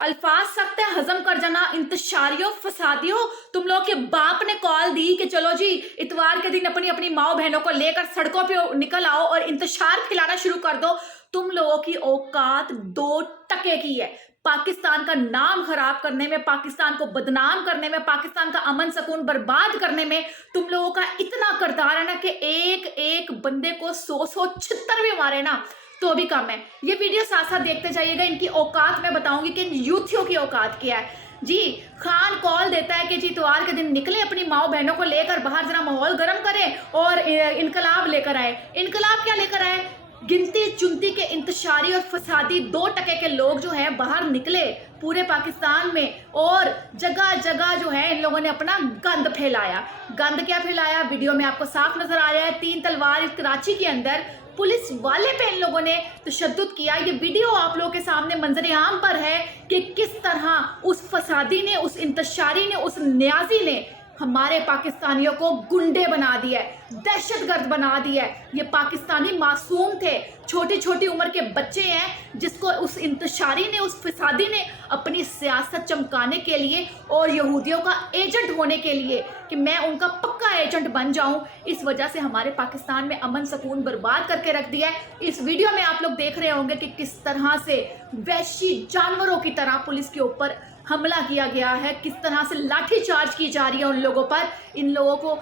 अल्फाज सख्त है, हजम कर जाना। इंतशारियों फसादियों, तुम लोग के बाप ने कॉल दी कि चलो जी इतवार के दिन अपनी अपनी माओ बहनों को लेकर सड़कों पे निकल आओ और इंतशार फैलाना शुरू कर दो। तुम लोगों की औकात 2 टके की है। पाकिस्तान का नाम खराब करने में, पाकिस्तान को बदनाम करने में, पाकिस्तान का अमन सुकून बर्बाद करने में तुम लोगों का इतना करदार है ना कि एक एक बंदे को 100 छितर भी मारे ना तो भी कम है। ये वीडियो साथ साथ देखते जाइएगा। इनकी औकात मैं बताऊंगी कि इन यूथियों की औकात क्या है। जी खान कॉल देता है कि जी इतवार के दिन निकले अपनी माओ बहनों को लेकर बाहर, जरा माहौल गर्म करें और इनकलाब लेकर आए। इनकलाब क्या लेकर आए? गिनती चुनती के इंतशारी और फसादी 2 टके के लोग जो है बाहर निकले पूरे पाकिस्तान में और जगह जगह जो है इन लोगों ने अपना गंद फैलाया। गंद क्या फैलाया वीडियो में आपको साफ नजर आ रहा है। 3 तलवार कराची के अंदर पुलिस वाले पे इन लोगों ने तशद्दुद किया। ये वीडियो आप लोगों के सामने मंजर आम पर है कि किस तरह उस फसादी ने, उस इंतशारी ने, उस न्याजी ने हमारे पाकिस्तानियों को गुंडे बना दिया है, दहशतगर्द बना दिया है। ये पाकिस्तानी मासूम थे, छोटी छोटी उम्र के बच्चे हैं जिसको उस इंतशारी ने, उस फसादी ने अपनी सियासत चमकाने के लिए और यहूदियों का एजेंट होने के लिए कि मैं उनका पक्का एजेंट बन जाऊं, इस वजह से हमारे पाकिस्तान में अमन सुकून बर्बाद करके रख दिया है। इस वीडियो में आप लोग देख रहे होंगे कि किस तरह से वहशी जानवरों की तरह पुलिस के ऊपर हमला किया गया है, किस तरह से लाठी चार्ज की जा रही है उन लोगों पर। इन लोगों को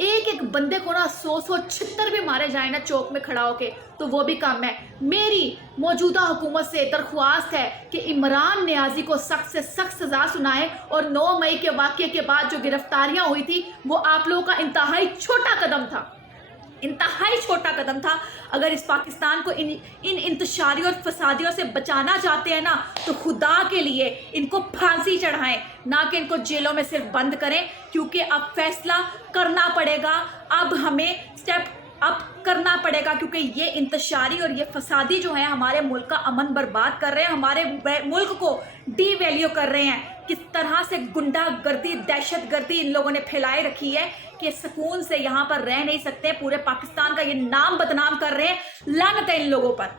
एक एक बंदे को ना 100 छितर भी मारे जाए ना चौक में खड़ा होके तो वो भी कम है। मेरी मौजूदा हुकूमत से दरख्वास्त है कि इमरान नियाजी को सख्त से सख्त सजा सुनाए और 9 मई के वाक़ये के बाद जो गिरफ्तारियां हुई थी वो आप लोगों का इंतहाई छोटा कदम था, इंतहाई छोटा कदम था। अगर इस पाकिस्तान को इन इंतशारी और फसादियों से बचाना चाहते हैं ना तो खुदा के लिए इनको फांसी चढ़ाएं, ना कि इनको जेलों में सिर्फ बंद करें, क्योंकि अब फैसला करना पड़ेगा। अब हमें स्टेप अप करना पड़ेगा क्योंकि ये इंतशारी और ये फसादी जो है हमारे मुल्क का अमन बर्बाद कर रहे हैं, हमारे मुल्क को डीवैल्यू कर रहे हैं। किस तरह से गुंडागर्दी, दहशतगर्दी इन लोगों ने फैलाए रखी है कि सुकून से यहाँ पर रह नहीं सकते। पूरे पाकिस्तान का ये नाम बदनाम कर रहे हैं। लानत है इन लोगों पर।